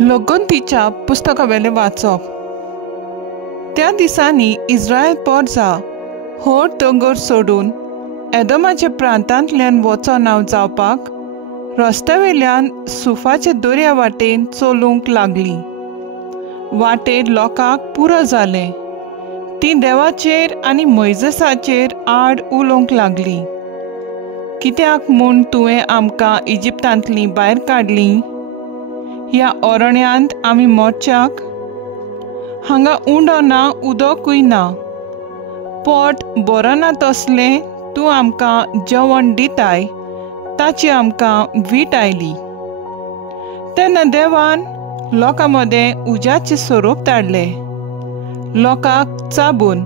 लोगोंतीच्या पुस्तकावेले वाचप। त्या दिसांनी इस्रायल पोरजा होड दोंगर सोडून एदोमाच्या प्रांतांतल्यान वचोन जावपाक रस्त्यावेल्यान सुफाचे दर्या वाटेन चलूंक लागली। वाटेर लोकांक पुरो जालें। ती देवाचेर आनी मोइसेसाचेर आड उलोवंक लागली। कित्याक म्हूण तुवें आमकां इजिप्तांतलीं भायर काडलीं? ह्या ओरण्यांत आमी मोडच्याक? हांगा उंडो ना, उदकूय ना। पोट बरो ना तसलें तूं आमकां जेवण दिताय ताची आमकां वीट आयली। तेन्ना देवान लोकां मदें उज्याचें सोरोप धाडलें। लोकांक चाबून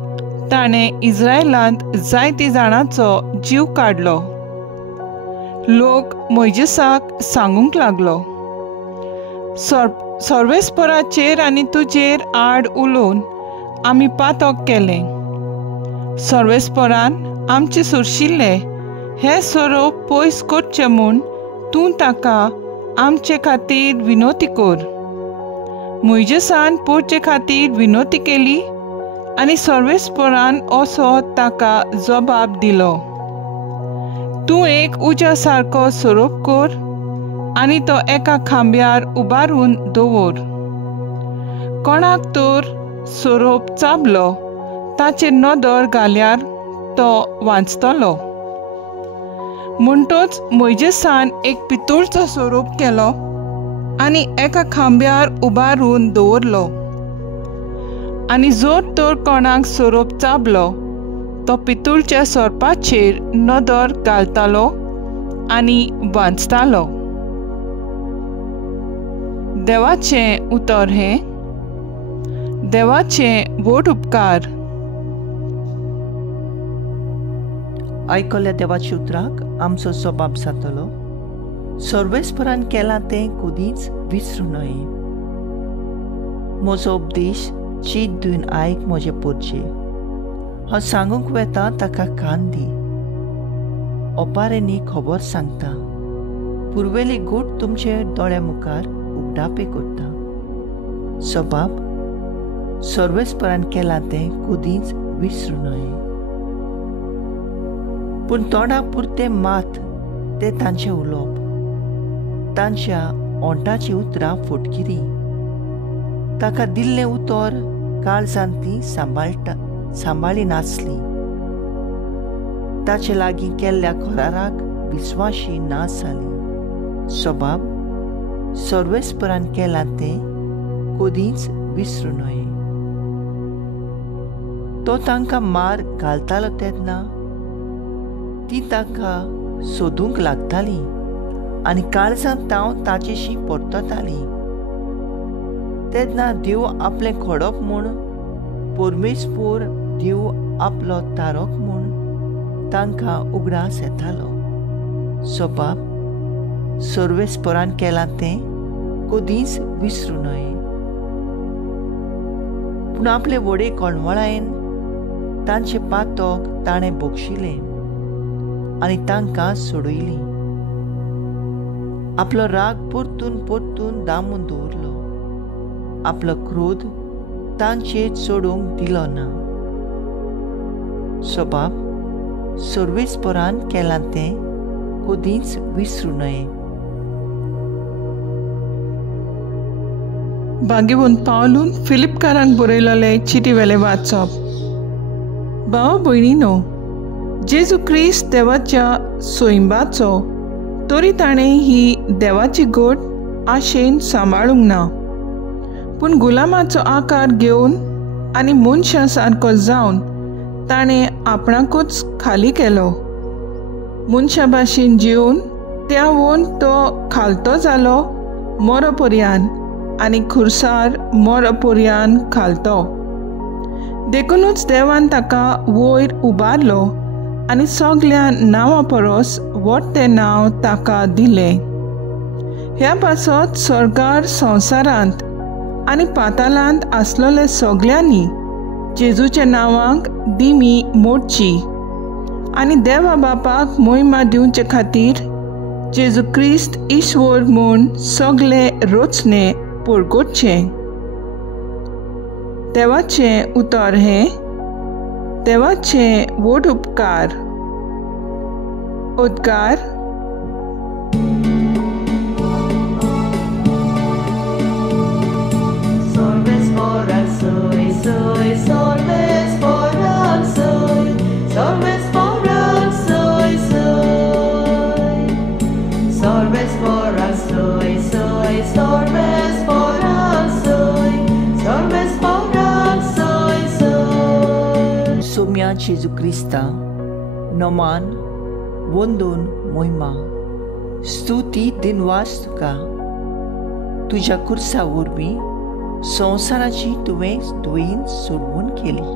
ताणें इस्रायलांत जायती जाणांचो जीव काडलो। लोक मोइसेसाक सांगूंक लागलो, सर्वेस्पराचेर आनी तुजेर आड उलोवन आमी पातक केलें। सर्वेस्परान आमचे सुरशिल्ले हे सोरोप पयस करचें म्हूण तूं ताका आमचे खातीर विनोती कर। मोइसेसान पोरचे खातीर विनोती केली आनी सर्वेस्परान असो ताका जबाब दिलो, तूं एक उज्या सारको सोरोप कर आनी तो एका खांब्यार उबारून दवर। कोणाक तर सोरोप चाबलो ताचेर नदर घाल्यार तो वाचतलो। म्हणटच मोइसेसान एक पितूळचो सोरोप केलो आनी एका खांब्यार उबारून दवरलो। आनी जर तर कोणाक सोरोप चाबलो तो पितूळच्या सोरपाचेर नदर घालतालो आनी वाचतालो। देवाचें उतर हें। देवाचें व्हड उपकार। आयकल्या देवाच्या उतराक आमचो जबाब जातलो, सर्वेस्परान केलां तें कधीच विसरूं नये। म्हजो उपदेश चीत दिवन आयक म्हजे पोरचे। हांव सांगूंक वेता ताका कान दी। ओपारेंनी खबर सांगता, पुर्वेली गूट तुमचे दोळ्या मुखार उगडापे करता। जबाब, सर्वेस्परान केलां तें कधीच विसरूं नये। पूण तोंडा पुरते मात ते तांचे उलोवप, तांच्या ओंटाची उतरां फटकिरी। ताका दिल्लें उतर काळजांत ती सांबाळी नासली। ताचे लागीं केल्ल्या खोराराक विस्वाशी ना जाली। जबाब, सर्वेस्परान केलां तें कधीच विसरूं नये। तो तांकां मार घालतालो तेन्ना ती ताका सोदूंक लागताली आनी काळजांत तांव ताचेशी परतताली। तेन्ना देव आपलें खोडप म्हूण, परमेस्पूर देव आपलो तारक म्हूण तांकां उगडास येतालो। जबाब, सर्वेस्परान केलां तें कधीच विसरूं नये। पूण आपले व्हडे कोणवळायेन तांचे पातक ताणें बोगशिलें आनी तांकां सोडयली। आपलो राग परतून परतून दामून दवरलो। आपलो क्रोध तांचेर चडोवंक दिलो ना। जबाब, सर्वेस्परान केलां तें कधीच विसरूं नये। भाग्यवंत पावलून फिलिपकारांक बरयलेले चिटीवेले वाचप। भाव भयणीनो, जेजू क्रिस्त देवाच्या सोयंबाचो, तरी ताणें ही देवाची गोड आशेन सांबाळूंक ना, पूण गुलामाचो आकार घेवन आनी मनशां सारको जावन ताणें आपणाकूच खाली केलो। मनशा भाशेन जिवन त्यावन तो खालतो जालो मरपर्यान आनी खुर्सार मरपर्यान खालतो। देखूनच देवान ताका वयर उबारलो आनी सगळ्या नांवां परस व्हडतें नांव ताका दिलें। ह्या पासत सरकार संवसारांत आनी पातालांत आसलोले सगळ्यांनी जेजूच्या नांवांक दिमी मोडची आनी देवा बापाक महिमा दिवचे खातीर जेजू क्रिस्त ईश्वर म्हूण सगळे रचने पुरगोटचें. देवाचें उतर हें देवाचें व्हड उपकार. उद्गार. Solves foran soy, soy, solves foran soy, solves foran soy, soy. Solves foran soy, soy, solves foran soy, solves foran soy, soy. Saumya जेजू क्रिस्ता नोमान वंदून मोहिमा स्तुती दिनवास तुका. तुज्या कुर्सा वरवीं संवसाराची तुवें तुवें सोडवून केली.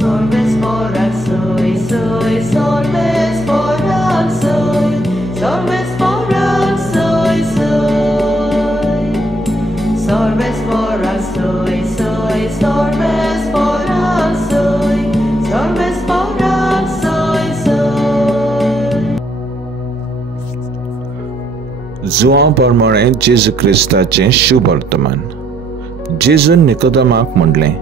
Solves foran soy, soy, solves foran soy, solves foran soy, soy. Solves foran soy, soy, solves foran soy, solves foran soy, soy. जुआं परमणें जेजू क्रिस्ताचें शुभ वर्तमान. जेजून निकोदेमाक म्हणलें,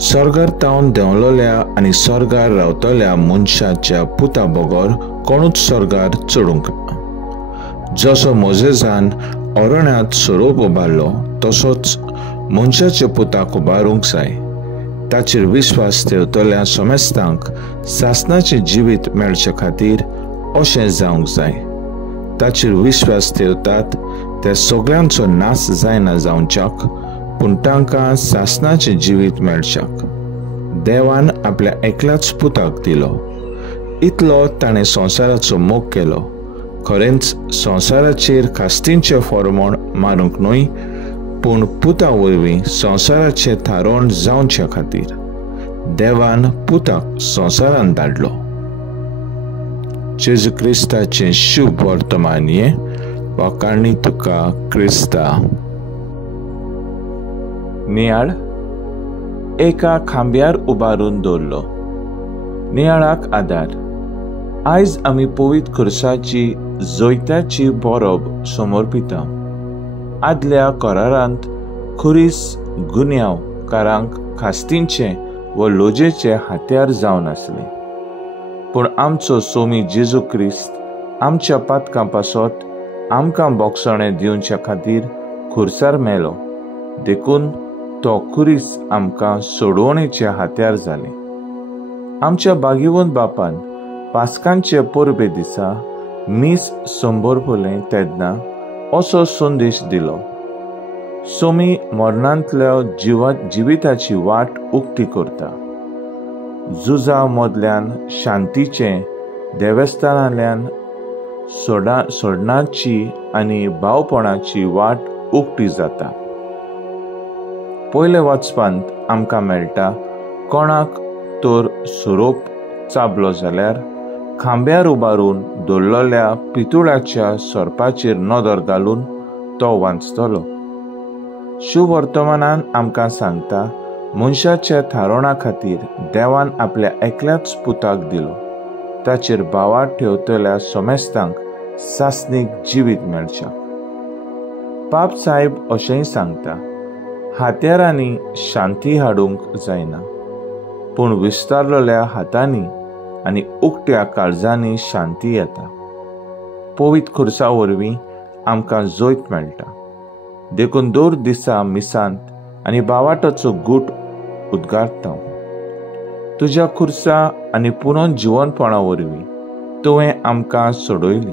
स्वर्गार तावन देंवलोल्या आनी स्वर्गार रावतल्या मनशाच्या पुता बगर कोणूच स्वर्गार चडूंक ना. जसो मोजेजान अरण्यांत सोरोप उबारलो तसोच मनशाच्या पुताक उबारूंक जाय. ताचेर विस्वास ठेवतल्या समेस्तांक सासणाचें जिवीत मेळचे खातीर अशें जावंक जाय. ताचेर विश्वास ठेवतात ते सगळ्यांचो नाश जायना जावच्याक, पूण तांकां सासणाचें जिवीत मेळच्याक. देवान आपल्या एकल्याच पुताक दिलो. इतलो ताणें संवसाराचो मोग केलो. खरेंच संवसाराचेर खास्तींचें फर्मोण मारूंक न्हय, पूण पुता वरवीं संवसाराचें थारोवण जावचे खातीर देवान पुताक संवसारांत धाडलो. जेजू क्रिस्ताचें शुभ वर्तमान हें वकाळणी तुका क्रिस्ता. नियाळ एका खांब्यार उबारून दवरलो. नियाळाक आदार. आयज आमी पवित्र खुर्साची जोयत्याची बरोब समर्पिता. आदल्या करारांत खुरीस गुन्यांव कारांक खास्तींचें व लोजेचें हात्यार जावन आसलें. पूण आमचो सोमी जेजू क्रिस्त आमच्या पातकां पासत आमकां बोगसणें दिवचे खातीर खुर्सार मेलो. देखून तो खुरीस आमकां सोडवणेचें हात्यार जालें. आमच्या बागीवंत बापान पास्कांचे परबे दिसा मीस संबरपलें तेन्ना असो संदेश दिलो. सोमी मरणांतल्या जिविताची वाट उक्ती करता. झुजा मदल्यान शांतीचें देवस्थानांतल्यान सोडणाची आनी भावपणाची वाट उक्ती जाता. पयले वाचपांत आमकां मेळटा, कोणाक तर सोरोप चाबलो जाल्यार खांब्यार उबारून दवरलेल्या पितुळाच्या सोरपाचेर नदर घालून तो वाचतलो. शुभ वर्तमानान आमकां सांगता, मनशाच्या थारोवणा खातीर देवान आपल्या एकल्याच पुताक दिलो. ताचेर भावार ठेवतल्या समेस्तांक सासणीक जिवीत मेळच्या. पाप साहेब अशेंय सांगता, हात्यारांनी शांती हाडूंक जायना, पूण विस्तारलेल्या हातांनी आनी उक्त्या काळजांनी शांती येता. पवित्र खुर्सा वरवीं आमकां जोयत मेळटा. देखून दर दिसा मिसांत आनी बावाटाचो गूट उद्गारता. तुज्या खुर्सा आनी पुनर्जीवनपणा वरवीं तुवें आमकां सोडयली.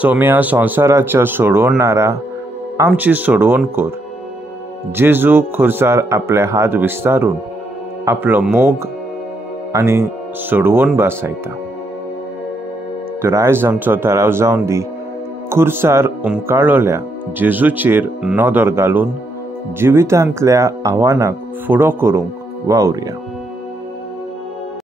सोम्या संवसाराच्या सोडवणारा आमची सोडवण कर. जेजू खुर्सार आपले हात विस्तारून आपलो मोग आनी सोडवण बसयता. तर आयज आमचो थाराव जावन दी, खुर्सार उमकाळलेल्या जेजूचेर नदर घालून जिवितांतल्या आव्हानाक फुडो करूंक वावुरया.